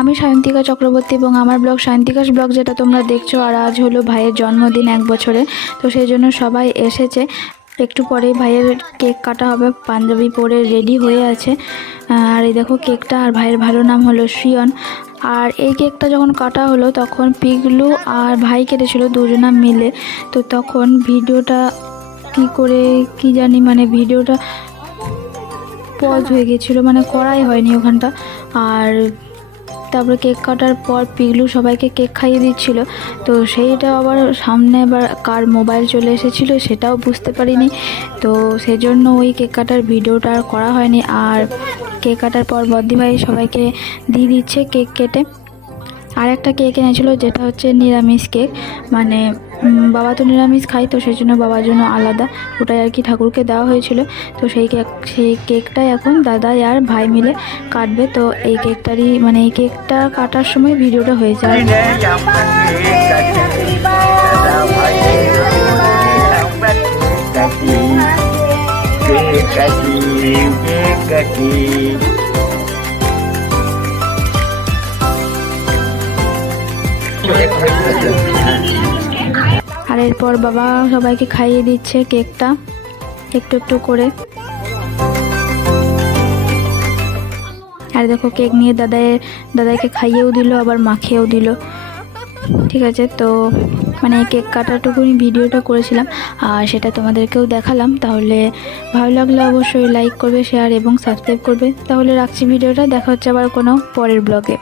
আমি সায়ন্তিকা চক্রবর্তী এবং আমার ব্লগ সায়ন্তিকাস ব্লগ যেটা তোমরা দেখছো। আর আজ হলো ভাইয়ের জন্মদিন 1 বছরে, তো সেই জন্য সবাই এসেছে। একটু পরেই ভাইয়ের কেক কাটা হবে, পাঞ্জাবি পরে রেডি হয়ে আছে। আর এই দেখো কেকটা, আর ভাইয়ের ভালো নাম হলো শ্রিয়ন। আর এই কেকটা যখন কাটা হলো তখন পিগলু আর ভাই কেটেছিল দুজনা মিলে। তো তখন ভিডিওটা কি করে কি জানি, মানে ভিডিওটা পজ হয়ে গেছিলো, মানে করাই হয়নি ওখানটা। আর তারপরে কেক কাটার পর পিগলু সবাইকে কেক খাইয়ে দিচ্ছিল, তো সেইটা আবার সামনে আবার কার মোবাইল চলে এসেছিলো সেটাও বুঝতে পারিনি। তো সেজন্য ওই কেক কাটার ভিডিওটা আর করা হয়নি। আর কেক কাটার পর বদ্দি ভাই সবাইকে দিয়ে দিচ্ছে কেক কেটে। আর একটা কেক এনেছিলো যেটা হচ্ছে নিরামিষ কেক, মানে বাবা তো নিরামিষ খায়, তো সেই জন্য বাবার জন্য আলাদা ওটাই আর কি ঠাকুরকে দেওয়া হয়েছিল। তো সেই কেকটাই এখন দাদাই আর ভাই মিলে কাটবে। তো এই কেকটারই মানে এই কেকটা কাটার সময় ভিডিওটা হয়ে যায়। আর এরপর বাবা সবাইকে খাইয়ে দিচ্ছে কেকটা একটু একটু করে। আর দেখো কেক নিয়ে দাদাইকে খাইয়েও দিল, আবার মাখিয়েও দিল। ঠিক আছে, তো মানে কেক কাটাটুকুনি ভিডিওটা করেছিলাম আর সেটা তোমাদেরকেও দেখালাম। তাহলে ভালো লাগলে অবশ্যই লাইক করবে, শেয়ার এবং সাবস্ক্রাইব করবে। তাহলে রাখছি ভিডিওটা, দেখা হচ্ছে আবার কোনো পরের ব্লগে।